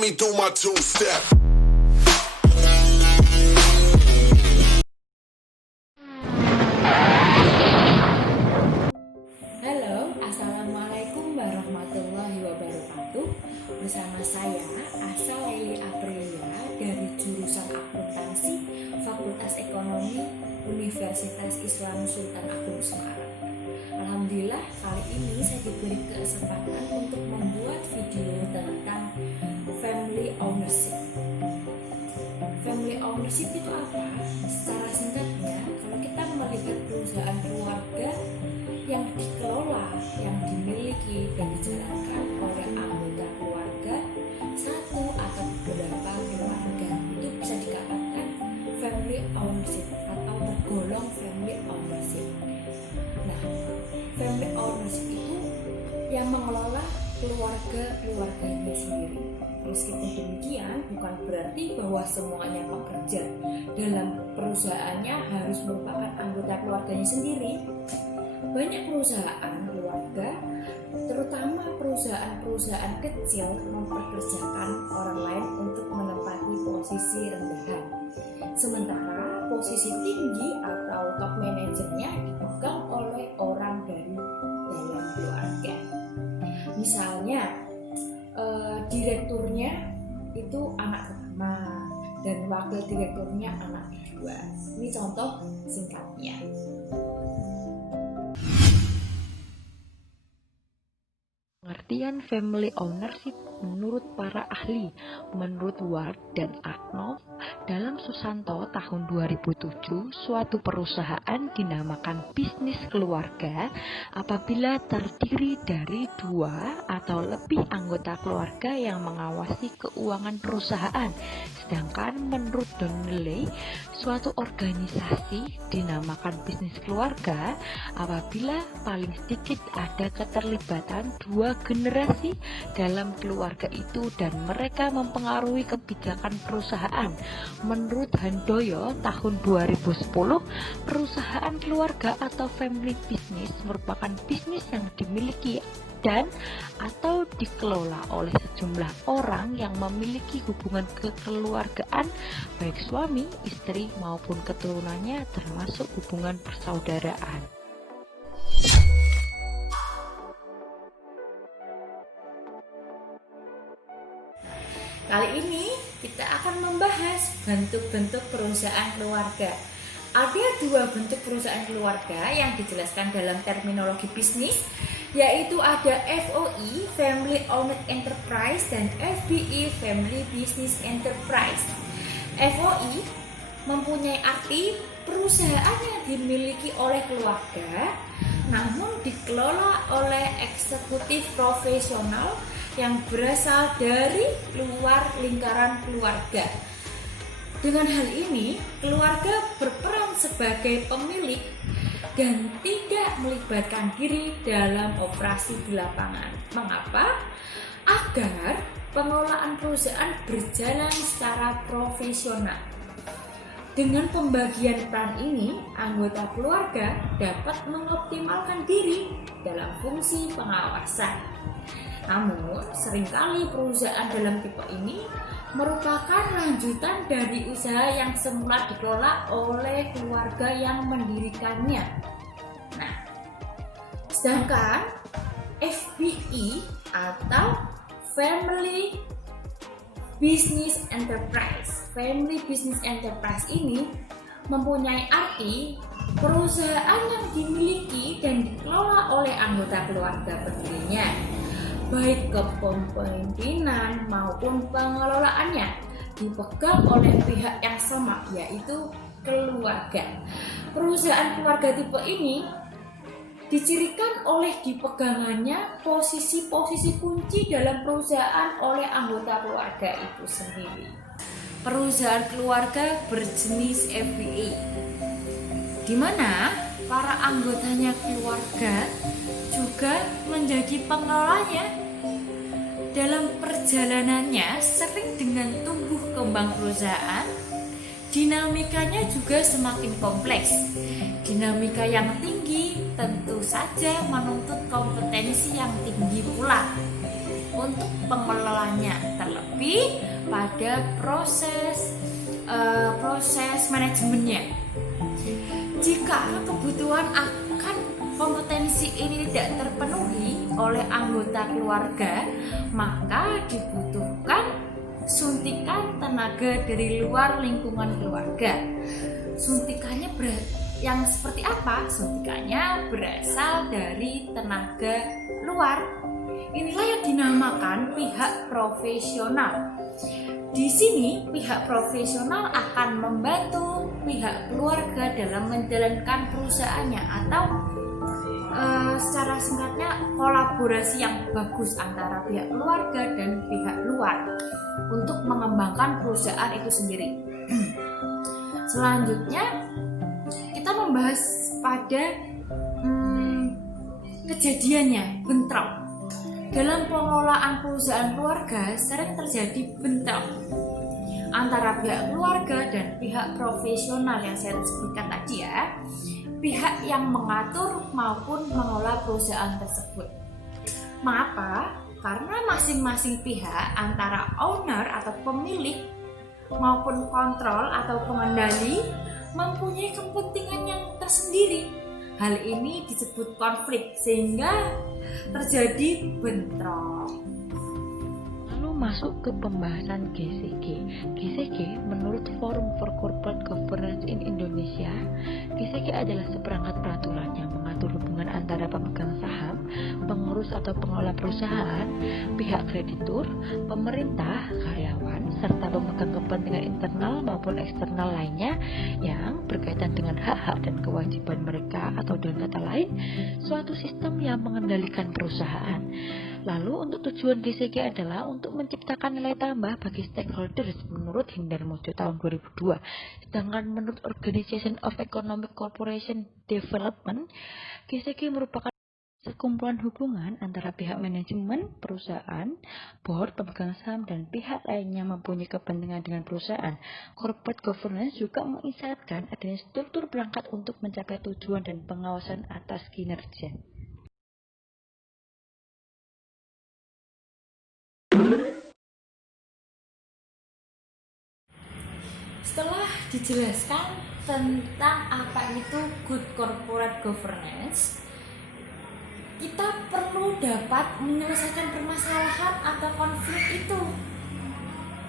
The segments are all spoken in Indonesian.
me do my two-step. Halo, Assalamualaikum warahmatullahi wabarakatuh. Bersama saya Asa Laili Aprilia dari jurusan Akuntansi Fakultas Ekonomi Universitas Islam Sultan Agung Semarang. Alhamdulillah, kali ini saya diberi kesempatan untuk membuat video tentang family ownership. Family ownership itu apa? Secara singkatnya, kalau kita melihat perusahaan keluarga yang dikelola, yang dimiliki dan dijalankan oleh anggota keluarga satu atau beberapa keluarga, itu bisa dikatakan family ownership atau tergolong family ownership. Nah, family ownership itu yang mengelola keluarga-keluarganya sendiri. Meskipun demikian, bukan berarti bahwa semuanya pekerja dalam perusahaannya harus merupakan anggota keluarganya sendiri. Banyak perusahaan keluarga, terutama perusahaan-perusahaan kecil, mempekerjakan orang lain untuk menempati posisi rendahan. Sementara posisi tinggi atau top manajernya dipegang oleh orang dari dalam keluarga. Misalnya, direkturnya itu anak pertama dan wakil direkturnya anak kedua. Ini contoh singkatnya. Pengertian family ownership menurut para ahli, menurut Ward dan Arnold dalam Susanto tahun 2007, suatu perusahaan dinamakan bisnis keluarga apabila terdiri dari dua atau lebih anggota keluarga yang mengawasi keuangan perusahaan. Sedangkan menurut Donnelly, suatu organisasi dinamakan bisnis keluarga apabila paling sedikit ada keterlibatan dua generasi dalam keluarga itu dan mereka mempengaruhi kebijakan perusahaan. Menurut Handoyo tahun 2010, perusahaan keluarga atau family business merupakan bisnis yang dimiliki dan atau dikelola oleh sejumlah orang yang memiliki hubungan kekeluargaan baik suami, istri maupun keturunannya termasuk hubungan persaudaraan. Kali ini kita akan membahas bentuk-bentuk perusahaan keluarga. Ada dua bentuk perusahaan keluarga yang dijelaskan dalam terminologi bisnis, yaitu ada FOE (Family Owned Enterprise) dan FBE (Family Business Enterprise). FOE mempunyai arti perusahaan yang dimiliki oleh keluarga, namun dikelola oleh eksekutif profesional yang berasal dari luar lingkaran keluarga. Dengan hal ini, keluarga berperan sebagai pemilik dan tidak melibatkan diri dalam operasi di lapangan. Mengapa? Agar pengelolaan perusahaan berjalan secara profesional. Dengan pembagian peran ini, anggota keluarga dapat mengoptimalkan diri dalam fungsi pengawasan. Namun, seringkali perusahaan dalam tipe ini merupakan lanjutan dari usaha yang semula dikelola oleh keluarga yang mendirikannya. Nah, sedangkan FBE atau Family Business Enterprise ini mempunyai arti perusahaan yang dimiliki dan dikelola oleh anggota keluarga pendirinya, baik kepemimpinan maupun pengelolaannya dipegang oleh pihak yang sama, yaitu keluarga. Perusahaan keluarga tipe ini dicirikan oleh dipegangannya posisi-posisi kunci dalam perusahaan oleh anggota keluarga itu sendiri. Perusahaan keluarga berjenis FBA, di mana para anggotanya keluarga juga menjadi pengelolanya. Dalam perjalanannya sering dengan tumbuh kembang perusahaan, dinamikanya juga semakin kompleks. Dinamika yang tinggi tentu saja menuntut kompetensi yang tinggi pula. untuk pengelolanya, terlebih pada proses manajemennya. Jika kebutuhan akan kompetensi ini tidak terpenuhi oleh anggota keluarga, maka dibutuhkan suntikan tenaga dari luar lingkungan keluarga. Suntikannya yang seperti apa? Suntikannya berasal dari tenaga luar. Inilah yang dinamakan pihak profesional. Di sini pihak profesional akan membantu pihak keluarga dalam menjalankan perusahaannya, atau secara singkatnya kolaborasi yang bagus antara pihak keluarga dan pihak luar untuk mengembangkan perusahaan itu sendiri. Selanjutnya kita membahas pada kejadiannya bentrok. Dalam pengelolaan perusahaan keluarga sering terjadi bentrok antara pihak keluarga dan pihak profesional yang saya sebutkan tadi ya, pihak yang mengatur maupun mengelola perusahaan tersebut. Mengapa? Karena masing-masing pihak antara owner atau pemilik maupun kontrol atau pengendali mempunyai kepentingan yang tersendiri. Hal ini disebut konflik sehingga terjadi bentrok. Lalu masuk ke pembahasan GCG. GCG menurut Forum for Corporate Governance in Indonesia, GCG adalah seperangkat peraturan yang mengatur hubungan antara pemegang saham, pengurus atau pengelola perusahaan, pihak kreditur, pemerintah, karyawan, serta pemegang kepentingan internal maupun eksternal lainnya yang berkaitan dengan hak-hak dan kewajiban mereka, atau dengan kata lain, suatu sistem yang mengendalikan perusahaan. Lalu untuk tujuan GCG adalah untuk menciptakan nilai tambah bagi stakeholders menurut Hindermojo tahun 2002. Sedangkan menurut Organization of Economic Cooperation Development, GCG merupakan sekumpulan hubungan antara pihak manajemen perusahaan, board, pemegang saham, dan pihak lainnya mempunyai kepentingan dengan perusahaan. Corporate governance juga mengisyaratkan adanya struktur perangkat untuk mencapai tujuan dan pengawasan atas kinerja. Setelah dijelaskan tentang apa itu good corporate governance, kita perlu dapat menyelesaikan permasalahan atau konflik itu.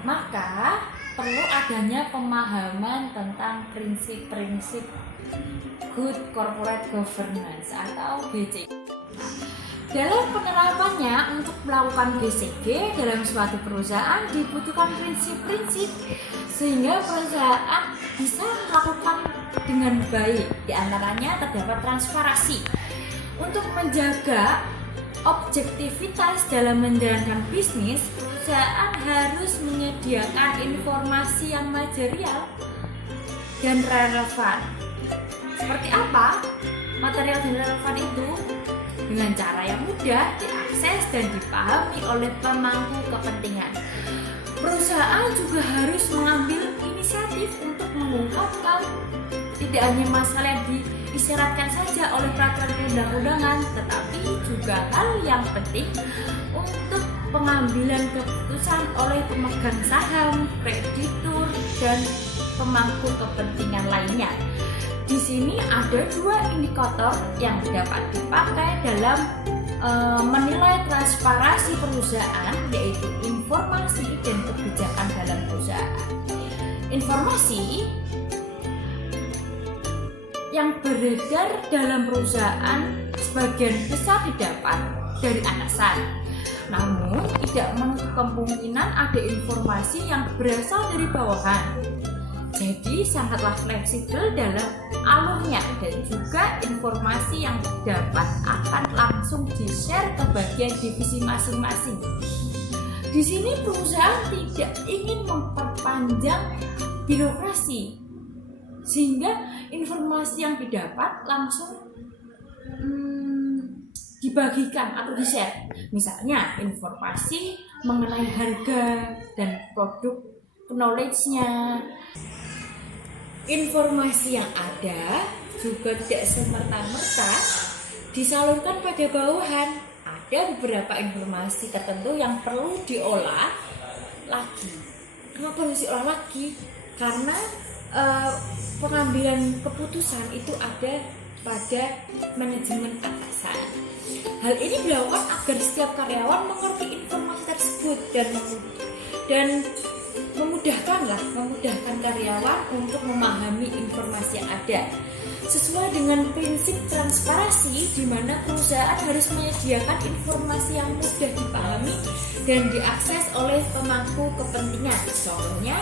Maka perlu adanya pemahaman tentang prinsip-prinsip good corporate governance atau GCG. Dalam penerapannya untuk melakukan GCG dalam suatu perusahaan dibutuhkan prinsip-prinsip sehingga perusahaan bisa melakukan dengan baik. Di antaranya terdapat transparansi. Untuk menjaga objektivitas dalam menjalankan bisnis, perusahaan harus menyediakan informasi yang material dan relevan. Seperti apa material dan relevan itu? Dengan cara yang mudah diakses dan dipahami oleh pemangku kepentingan. Perusahaan juga harus mengambil inisiatif untuk mengungkapkan tidak hanya masalah yang diisyaratkan saja oleh peraturan undang-undangan, tetapi juga hal yang penting untuk pengambilan keputusan oleh pemegang saham, kreditur, dan pemangku kepentingan lainnya. Di sini ada dua indikator yang dapat dipakai dalam menilai transparansi perusahaan, yaitu informasi dan kebijakan dalam perusahaan. Informasi yang beredar dalam perusahaan sebagian besar didapat dari atasan, namun tidak menutup kemungkinan ada informasi yang berasal dari bawahan. Jadi sangatlah fleksibel dalam alurnya, dan juga informasi yang dapat akan langsung di-share ke bagian divisi masing-masing. Di sini perusahaan tidak ingin memperpanjang birokrasi, sehingga informasi yang didapat langsung dibagikan atau di-share. Misalnya informasi mengenai harga dan produk, knowledge-nya. Informasi yang ada juga tidak semerta-merta disalurkan pada bawahan. ada beberapa informasi tertentu yang perlu diolah lagi. Kenapa harus diolah lagi? Karena pengambilan keputusan itu ada pada manajemen atasan. Hal ini dilakukan agar setiap karyawan mengerti informasi tersebut dan memudahkan karyawan untuk memahami informasi yang ada. Sesuai dengan prinsip transparansi, di mana perusahaan harus menyediakan informasi yang mudah dipahami dan diakses oleh pemangku kepentingan. Contohnya,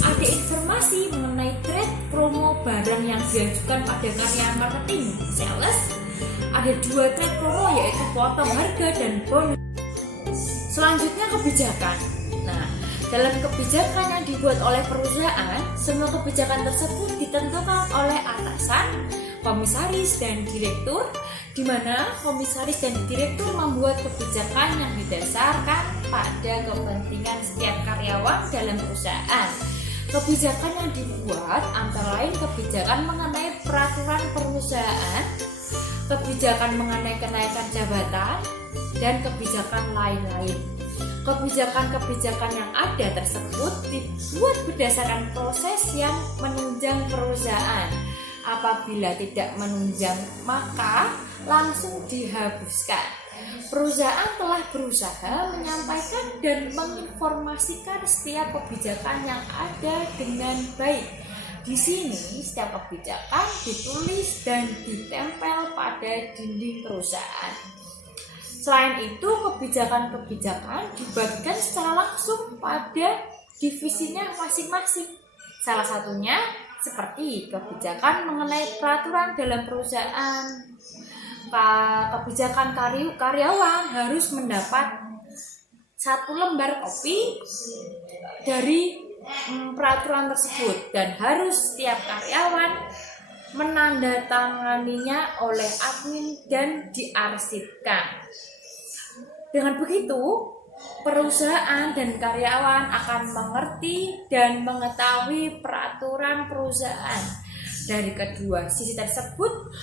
ada informasi mengenai trade promo barang yang diajukan pada karyawan marketing, sales. Ada 2 trade promo, yaitu potong harga dan bonus. Selanjutnya, kebijakan. Nah, dalam kebijakan yang dibuat oleh perusahaan, semua kebijakan tersebut ditentukan oleh atasan, komisaris, dan direktur, di mana komisaris dan direktur membuat kebijakan yang didasarkan pada kepentingan setiap karyawan dalam perusahaan. Kebijakan yang dibuat antara lain kebijakan mengenai peraturan perusahaan, kebijakan mengenai kenaikan jabatan, dan kebijakan lain-lain. Kebijakan-kebijakan yang ada tersebut dibuat berdasarkan proses yang menunjang perusahaan. Apabila tidak menunjang, maka langsung dihapuskan. Perusahaan telah berusaha menyampaikan dan menginformasikan setiap kebijakan yang ada dengan baik. Di sini setiap kebijakan ditulis dan ditempel pada dinding perusahaan. Selain itu, kebijakan-kebijakan dibagikan secara langsung pada divisinya masing-masing. Salah satunya seperti kebijakan mengenai peraturan dalam perusahaan. Kebijakan karyawan harus mendapat 1 lembar kopi dari peraturan tersebut dan harus setiap karyawan menandatanganinya oleh admin dan diarsipkan. Dengan begitu, perusahaan dan karyawan akan mengerti dan mengetahui peraturan perusahaan. Dari kedua sisi tersebut,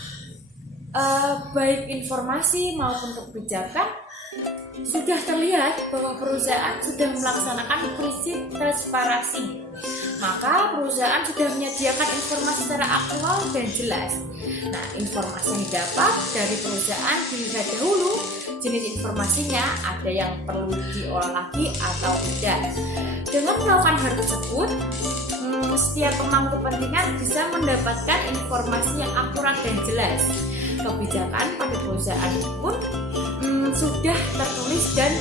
baik informasi maupun kebijakan, sudah terlihat bahwa perusahaan sudah melaksanakan prinsip transparansi. Maka perusahaan sudah menyediakan informasi secara aktual dan jelas. Nah, informasi yang didapat dari perusahaan dilihat dahulu jenis informasinya, ada yang perlu diolah lagi atau tidak. Dengan melakukan hal tersebut, setiap pemangku kepentingan bisa mendapatkan informasi yang akurat dan jelas. Kebijakan pada perusahaan pun sudah tertulis dan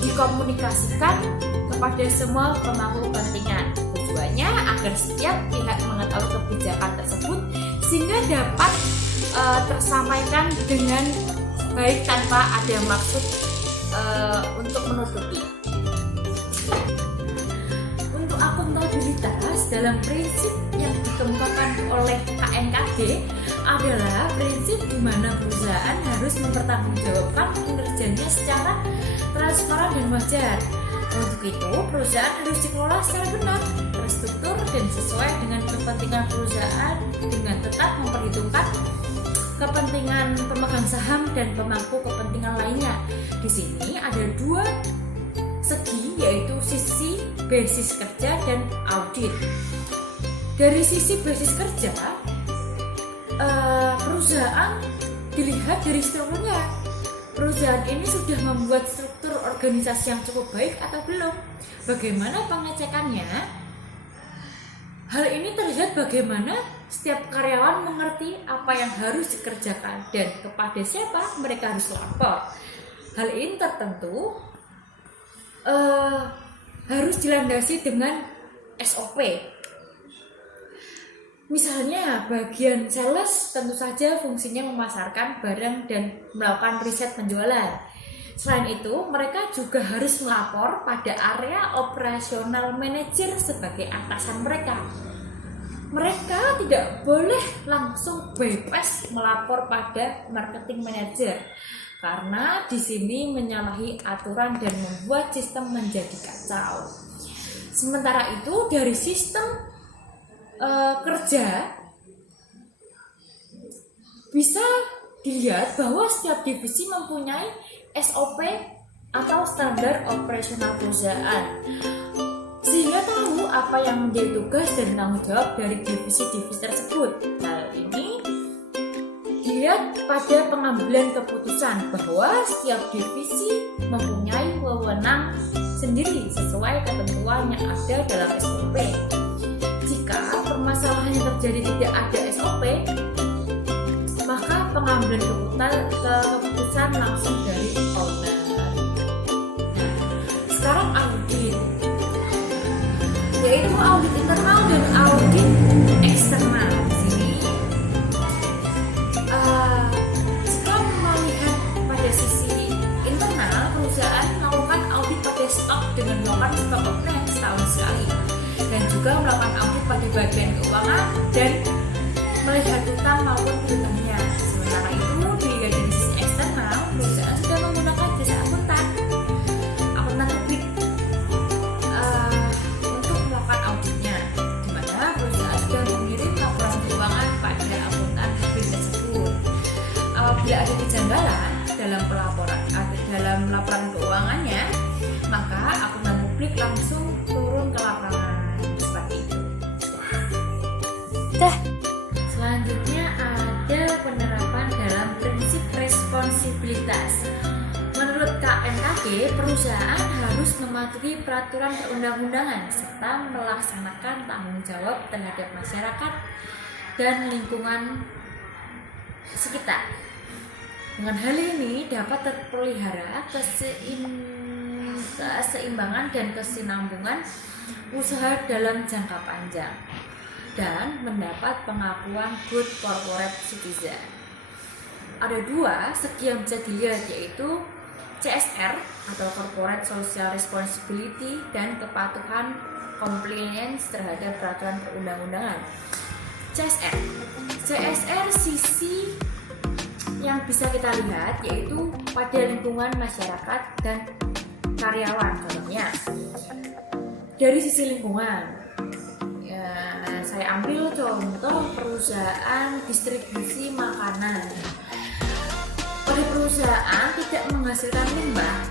dikomunikasikan kepada semua pemangku kepentingan. Tujuannya agar setiap pihak mengetahui kebijakan tersebut sehingga dapat tersampaikan dengan baik tanpa ada maksud untuk menutupi. Untuk akuntabilitas dalam prinsip yang dikemukakan oleh KNKG adalah prinsip di mana perusahaan harus mempertanggungjawabkan kinerjanya secara transparan dan wajar. Untuk itu, perusahaan harus dikelola secara benar, terstruktur, dan sesuai dengan kepentingan perusahaan dengan tetap memperhitungkan kepentingan pemegang saham dan pemangku kepentingan lainnya. Di sini ada 2 segi, yaitu sisi basis kerja dan audit. Dari sisi basis kerja, perusahaan dilihat dari strukturnya. Perusahaan ini sudah membuat struktur organisasi yang cukup baik atau belum? Bagaimana pengecekannya? Hal ini terlihat bagaimana setiap karyawan mengerti apa yang harus dikerjakan dan kepada siapa mereka harus lapor. Hal ini tertentu harus dilandasi dengan SOP. Misalnya, bagian sales tentu saja fungsinya memasarkan barang dan melakukan riset penjualan. Selain itu, mereka juga harus melapor pada area operasional manajer sebagai atasan mereka. Mereka tidak boleh langsung bypass melapor pada marketing manager, karena di sini menyalahi aturan dan membuat sistem menjadi kacau. Sementara itu, dari sistem kerja bisa dilihat bahwa setiap divisi mempunyai SOP atau standar operasional perusahaan, sehingga tahu apa yang menjadi tugas dan tanggung jawab dari divisi-divisi tersebut. Hal ini dilihat pada pengambilan keputusan bahwa setiap divisi mempunyai wewenang sendiri sesuai ketentuan yang ada dalam SOP. Jika permasalahan yang terjadi tidak ada SOP, maka pengambilan keputusan langsung dari owner. Nah, sekarang audit, yaitu audit internal dan audit eksternal. Sini, jika melihat pada sisi internal, perusahaan melakukan audit pada stok dengan melakukan stok operasional setahun sekali, dan juga melakukan audit pada bagian keuangan dan melihat utang maupun piutangnya. Sementara itu, dilihat dari sisi eksternal, perusahaan sudah menggunakan jasa akuntan publik untuk melakukan auditnya, di mana perusahaan sudah mengirim laporan keuangan pada akuntan publik tersebut. Apabila ada kejanggalan dalam laporan keuangannya, maka akuntan publik langsung turun ke lapangan seperti itu. Selanjutnya ada penerapan dalam prinsip responsibilitas. Menurut KMKG, perusahaan harus mematuhi peraturan perundang-undangan serta melaksanakan tanggung jawab terhadap masyarakat dan lingkungan sekitar. Dengan hal ini dapat terpelihara keseimbangan dan kesinambungan usaha dalam jangka panjang dan mendapat pengakuan good corporate citizen. Ada dua segi yang bisa dilihat, yaitu CSR atau Corporate Social Responsibility dan kepatuhan compliance terhadap peraturan perundang-undangan. CSR sisi yang bisa kita lihat yaitu pada lingkungan masyarakat dan karyawan. Contohnya dari sisi lingkungan, saya ambil contoh perusahaan distribusi makanan. Pada perusahaan tidak menghasilkan limbah,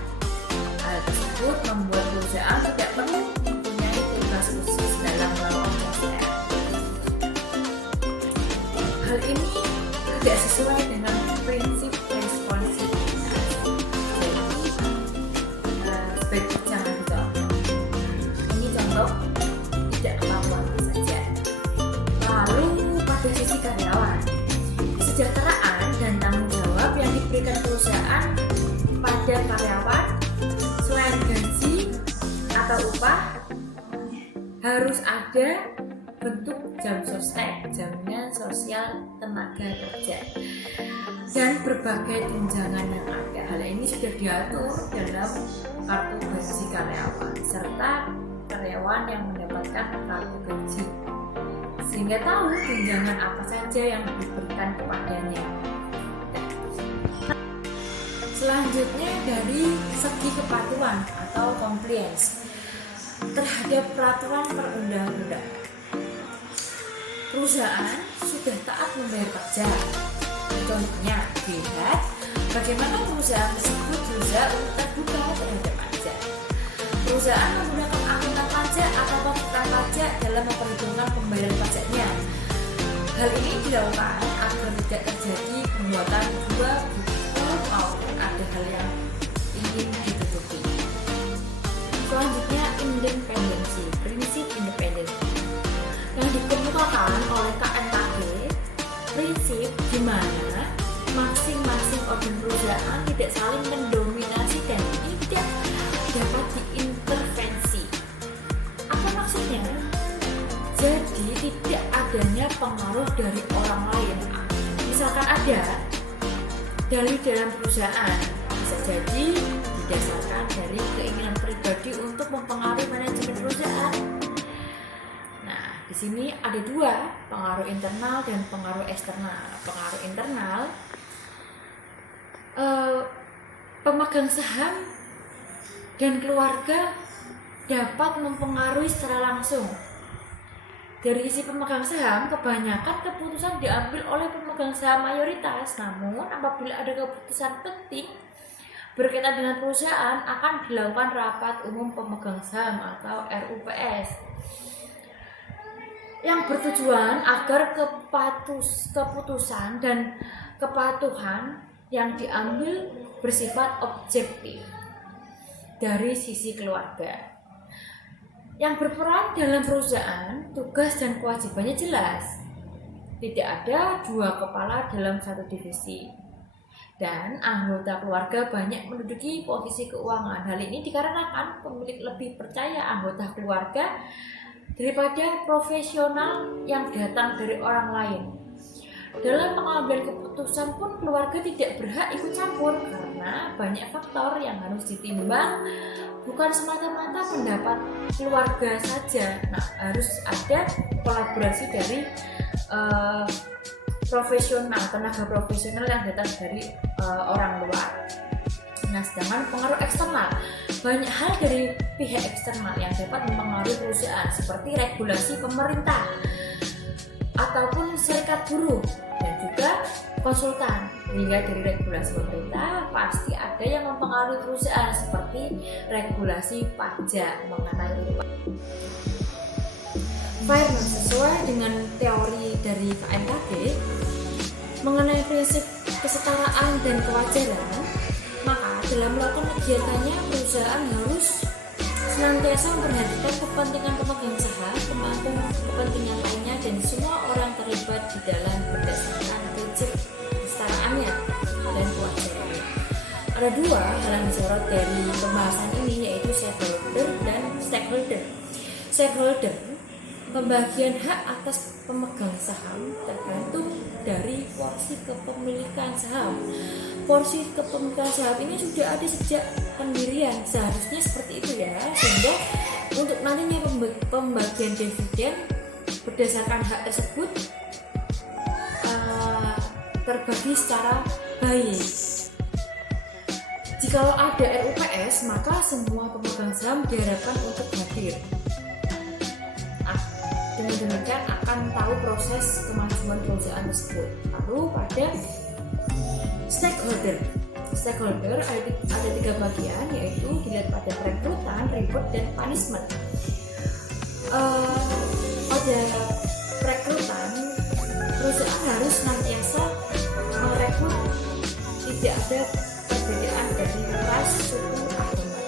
hal tersebut membuat perusahaan tidak perlu mempunyai tugas khusus dalam melakukan CSR. Hal ini tidak sesuai dengan prinsip responsibilitas. Jadi, sebaiknya jangan dicontoh. Ini contoh tidak kemampuan saja. Lalu pada sisi karyawan, kesejahteraan dan tanggung jawab yang diberikan perusahaan pada karyawan selain gaji atau upah harus ada bentuk jam sostek, jaminan sosial tenaga kerja, dan berbagai tunjangan yang ada. Hal ini sudah diatur dalam kartu gaji karyawan serta karyawan yang mendapatkan kartu gaji, sehingga tahu tunjangan apa saja yang diberikan kepadanya. Selanjutnya dari segi kepatuhan atau compliance terhadap peraturan perundang-undangan. Perusahaan sudah taat membayar pajak. Contohnya, lihat bagaimana perusahaan tersebut berusaha untuk terbuka terhadap pajak. Perusahaan menggunakan akuntan pajak atau konsultan pajak dalam memperhitungkan pembayaran pajaknya. Hal ini dilakukan agar tidak terjadi pembuatan dua buku maupun ada hal yang ingin ditutupi. Selanjutnya, independensi, prinsip independensi yang dikemukakan oleh KMKG, prinsip di mana masing-masing organ perusahaan tidak saling mendominasi dan tidak dapat diintervensi. Apa maksudnya? Jadi tidak adanya pengaruh dari orang lain. Misalkan ada dari dalam perusahaan, bisa jadi didasarkan dari keinginan pribadi untuk mempengaruhi manajemen perusahaan. Nah, di sini ada dua, pengaruh internal dan pengaruh eksternal. Pengaruh internal, pemegang saham dan keluarga dapat mempengaruhi secara langsung. Dari sisi pemegang saham, kebanyakan keputusan diambil oleh pemegang saham mayoritas. Namun, apabila ada keputusan penting, berkaitan dengan perusahaan akan dilakukan rapat umum pemegang saham atau RUPS yang bertujuan agar keputusan dan kepatuhan yang diambil bersifat objektif dari sisi keluarga. Yang berperan dalam perusahaan, tugas dan kewajibannya jelas. Tidak ada dua kepala dalam satu divisi. Dan anggota keluarga banyak menduduki posisi keuangan. Hal ini dikarenakan pemilik lebih percaya anggota keluarga daripada profesional yang datang dari orang lain. Dalam pengambilan keputusan pun keluarga tidak berhak ikut campur karena banyak faktor yang harus ditimbang, bukan semata-mata pendapat keluarga saja. Nah, harus ada kolaborasi dari profesional, tenaga profesional yang datang dari orang luar. Nah, sedangkan pengaruh eksternal, banyak hal dari pihak eksternal yang dapat mempengaruhi perusahaan seperti regulasi pemerintah ataupun serikat buruh dan juga konsultan. Hingga dari regulasi pemerintah pasti ada yang mempengaruhi perusahaan seperti regulasi pajak mengenai fairness. Sesuai dengan teori dari KMKG mengenai prinsip kesetaraan dan kewajaran, maka dalam melakukan kegiatannya perusahaan harus senantiasa memperhatikan kepentingan pemegang saham, pemangku kepentingan lainnya, dan semua orang terlibat di dalam berdasarkan prinsip kesetaraannya dan kewajarannya. Ada dua hal yang disorot dari pembahasan ini, yaitu shareholder dan stakeholder. Shareholder, pembagian hak atas pemegang saham tergantung dari porsi kepemilikan saham. Porsi kepemilikan saham ini sudah ada sejak pendirian, seharusnya seperti itu ya, sehingga untuk nantinya pembagian dividen berdasarkan hak tersebut terbagi secara baik. Jikalau ada RUPS, maka semua pemegang saham diharapkan untuk hadir. Dengan demikian akan tahu proses kemajuan perusahaan tersebut. Lalu pada stakeholder ada tiga bagian, yaitu dilihat pada perekrutan, reward, dan punishment. Pada perekrutan, perusahaan harus senantiasa merekrut, tidak ada perbedaan dari ras, suku, agama,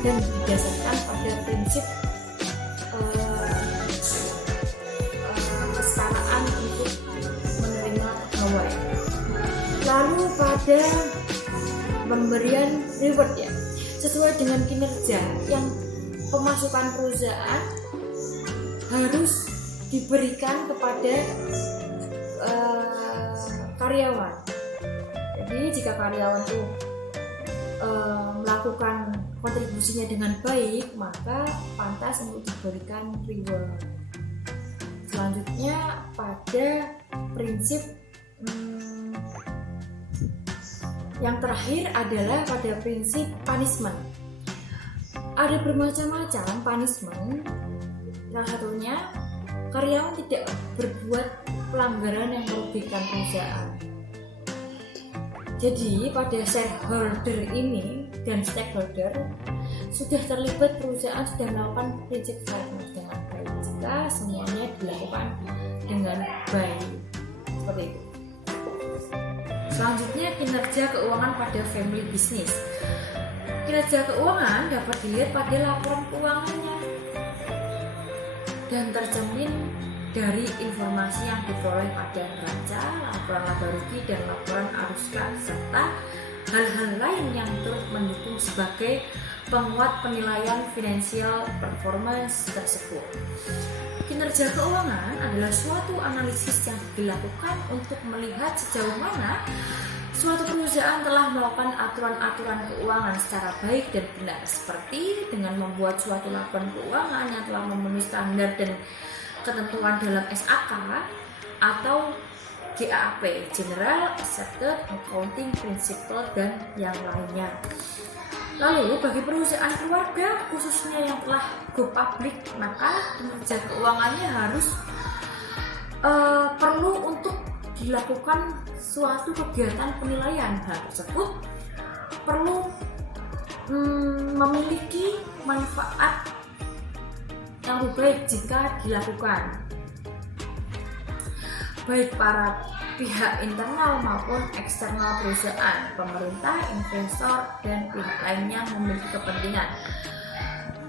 dan didasarkan pada prinsip kesetaraan untuk menerima pegawai. Lalu pada pemberian reward ya, sesuai dengan kinerja yang pemasukan perusahaan harus diberikan kepada karyawan. Jadi jika karyawan itu melakukan kontribusinya dengan baik, maka pantas untuk diberikan reward. Selanjutnya pada prinsip yang terakhir adalah pada prinsip punishment. Ada bermacam-macam punishment. Salah satunya karyawan tidak berbuat pelanggaran yang merugikan perusahaan. Jadi pada shareholder ini dan stakeholder sudah terlibat, perusahaan sudah melakukan prinsip fairness dengan baik jika semuanya dilakukan dengan baik, seperti itu. Selanjutnya kinerja keuangan pada family business. Kinerja keuangan dapat dilihat pada laporan keuangannya dan tercermin dari informasi yang diperoleh pada neraca, laporan laba rugi, dan laporan arus kas, serta hal-hal lain yang turut mendukung sebagai penguat penilaian financial performance tersebut. Kinerja keuangan adalah suatu analisis yang dilakukan untuk melihat sejauh mana suatu perusahaan telah melakukan aturan-aturan keuangan secara baik dan benar, seperti dengan membuat suatu laporan keuangan yang telah memenuhi standar dan ketentuan dalam SAK atau GAAP, General Accepted Accounting Principle, dan yang lainnya. Lalu bagi perusahaan keluarga khususnya yang telah go public, maka kinerja keuangannya harus perlu untuk dilakukan suatu kegiatan penilaian. Hal tersebut perlu memiliki manfaat yang lebih baik jika dilakukan, baik para pihak internal maupun eksternal perusahaan, pemerintah, investor, dan pihak lainnya memiliki kepentingan.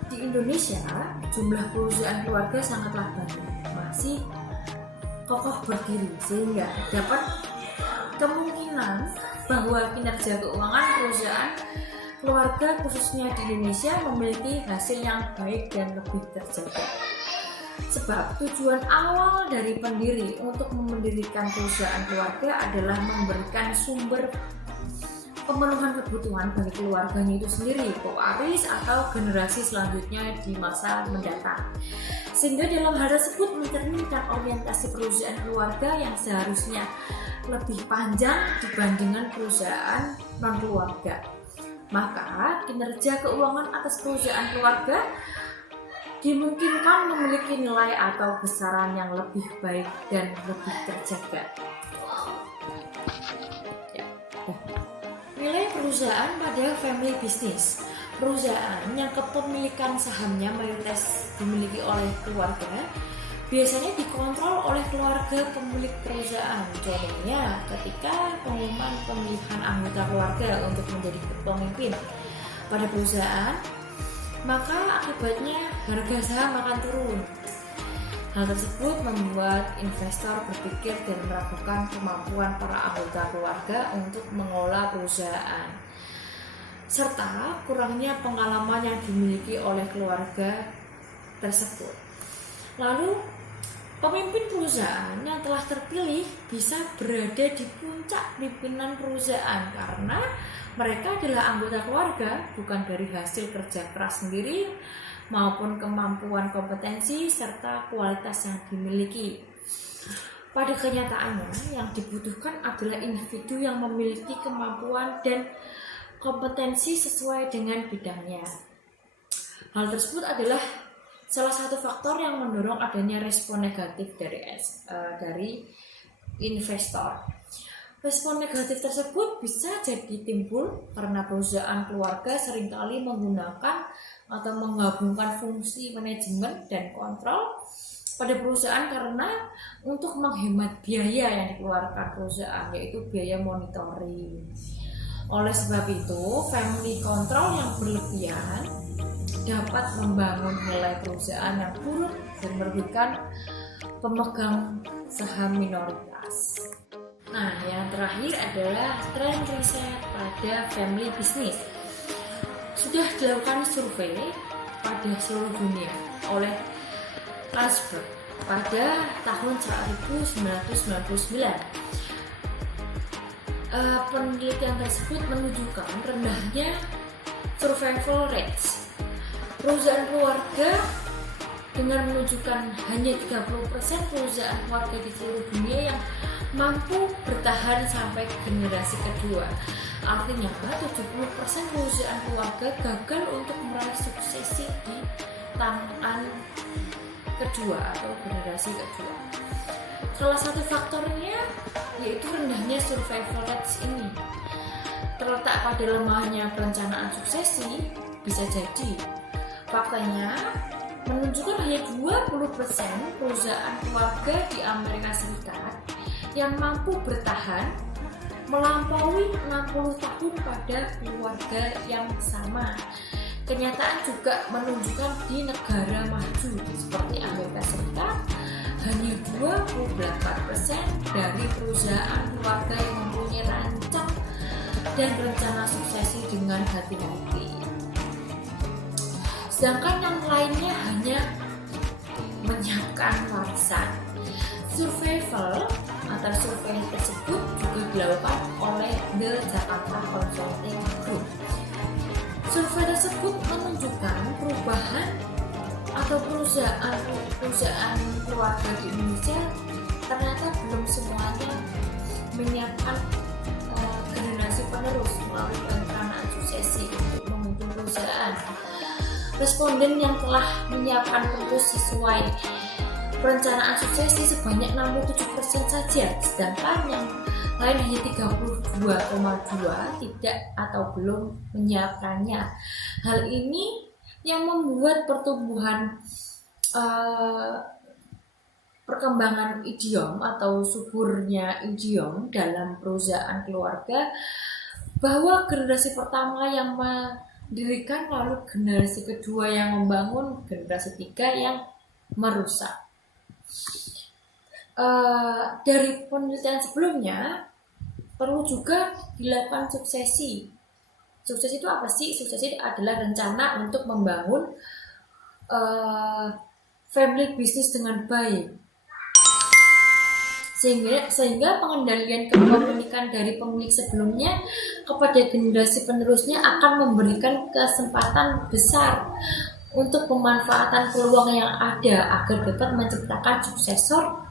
Di Indonesia, jumlah perusahaan keluarga sangatlah banyak, masih kokoh berdiri, sehingga dapat kemungkinan bahwa kinerja keuangan perusahaan keluarga khususnya di Indonesia memiliki hasil yang baik dan lebih terjaga. Sebab tujuan awal dari pendiri untuk mendirikan perusahaan keluarga adalah memberikan sumber pemenuhan kebutuhan bagi keluarganya itu sendiri, pewaris atau generasi selanjutnya di masa mendatang. Sehingga dalam hal tersebut mencerminkan orientasi perusahaan keluarga yang seharusnya lebih panjang dibandingkan perusahaan non-keluarga. Maka kinerja keuangan atas perusahaan keluarga dimungkinkan memiliki nilai atau besaran yang lebih baik dan lebih terjaga. Nilai perusahaan pada family business. Perusahaan yang kepemilikan sahamnya mayoritas dimiliki oleh keluarga biasanya dikontrol oleh keluarga pemilik perusahaan. Contohnya ketika pengumuman pemilihan anggota keluarga untuk menjadi pemimpin pada perusahaan, maka akibatnya harga saham akan turun. Hal tersebut membuat investor berpikir dan meragukan kemampuan para anggota keluarga untuk mengelola perusahaan, serta kurangnya pengalaman yang dimiliki oleh keluarga tersebut. Lalu, pemimpin perusahaan yang telah terpilih bisa berada di puncak pimpinan perusahaan karena mereka adalah anggota keluarga, bukan dari hasil kerja keras sendiri maupun kemampuan, kompetensi, serta kualitas yang dimiliki. Pada kenyataannya, yang dibutuhkan adalah individu yang memiliki kemampuan dan kompetensi sesuai dengan bidangnya. Hal tersebut adalah salah satu faktor yang mendorong adanya respon negatif dari investor. Respon negatif tersebut bisa jadi timbul karena perusahaan keluarga seringkali menggunakan atau menggabungkan fungsi manajemen dan kontrol pada perusahaan karena untuk menghemat biaya yang dikeluarkan perusahaan, yaitu biaya monitoring. Oleh sebab itu, family control yang berlebihan dapat membangun nilai perusahaan yang buruk dan merugikan pemegang saham minoritas. Nah, yang terakhir adalah tren riset pada family business. Sudah dilakukan survei pada seluruh dunia oleh Lansberg pada tahun 1999. Penelitian tersebut menunjukkan rendahnya survival rates perusahaan keluarga dengan menunjukkan hanya 30% perusahaan keluarga di seluruh dunia yang mampu bertahan sampai generasi kedua. Artinya 70% perusahaan keluarga gagal untuk meraih suksesi di tangan kedua atau generasi kedua. Salah satu faktornya yaitu rendahnya survival rates ini. Terletak pada lemahnya perencanaan suksesi, bisa jadi faktanya menunjukkan hanya 20% perusahaan keluarga di Amerika Serikat yang mampu bertahan melampaui 60 tahun pada keluarga yang sama. Kenyataan juga menunjukkan di negara maju seperti Amerika Serikat, hanya 28% dari perusahaan keluarga yang mempunyai rancang dan rencana suksesi dengan hati-hati. Sedangkan yang lainnya hanya menyiapkan warisan. Survival atau survei tersebut juga dilakukan oleh The Jakarta Consulting Group. Survei tersebut menunjukkan perubahan atau perusahaan keluarga di Indonesia ternyata belum semuanya menyiapkan generasi penerus melalui perencanaan suksesi untuk memimpin perusahaan. Responden yang telah menyiapkan penerus sesuai perencanaan suksesi sebanyak 67% saja, sedangkan yang lain hanya 32,2 tidak atau belum menyiapkannya. Hal ini yang membuat pertumbuhan perkembangan idiom atau suburnya idiom dalam perusahaan keluarga, bahwa generasi pertama yang mendirikan, lalu generasi kedua yang membangun, generasi tiga yang merusak. Dari penelitian sebelumnya perlu juga dilakukan suksesi. Suksesi itu apa sih? Suksesi adalah rencana untuk membangun family bisnis dengan baik, sehingga pengendalian kepemilikan dari pemilik sebelumnya kepada generasi penerusnya akan memberikan kesempatan besar untuk pemanfaatan peluang yang ada agar dapat menciptakan suksesor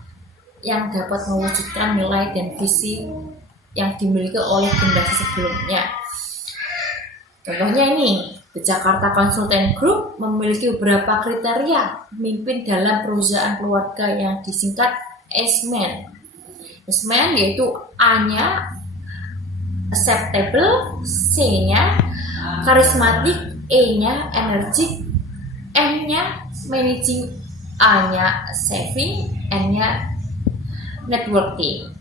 yang dapat mewujudkan nilai dan visi yang dimiliki oleh generasi sebelumnya. Contohnya ini, The Jakarta Consultant Group memiliki beberapa kriteria pemimpin dalam perusahaan keluarga yang disingkat ACEMAN. ACEMAN yaitu A-nya acceptable, C-nya charismatic, E-nya energic, M-nya managing, A-nya saving, N-nya networking.